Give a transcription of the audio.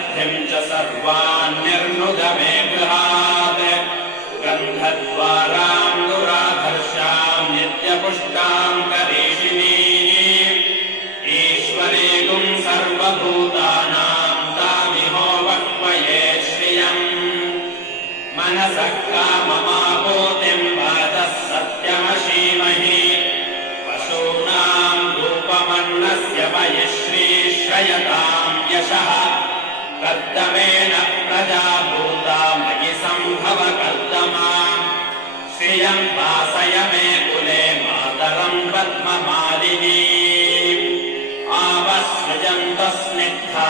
सिद्धिं च सर्वान्निर्नुद मे गृहात् गन्धद्वारां दुराधर्षां नित्यपुष्टां करीषिणीं ईश्वरीगुं सर्वभूतानां तामिहोवह्वये श्रियम् मनसः काममापूतिं वाचः सत्यमशीमहि पशूनां रूपमन्नस्य मयि श्रीश्रयतां यशः कर्दमेन प्रजा भूता मयि सम्भव कर्दमा श्रियं वासय मे कुले मातरं पद्ममालिनी आवसृजन्तः स्निग्धा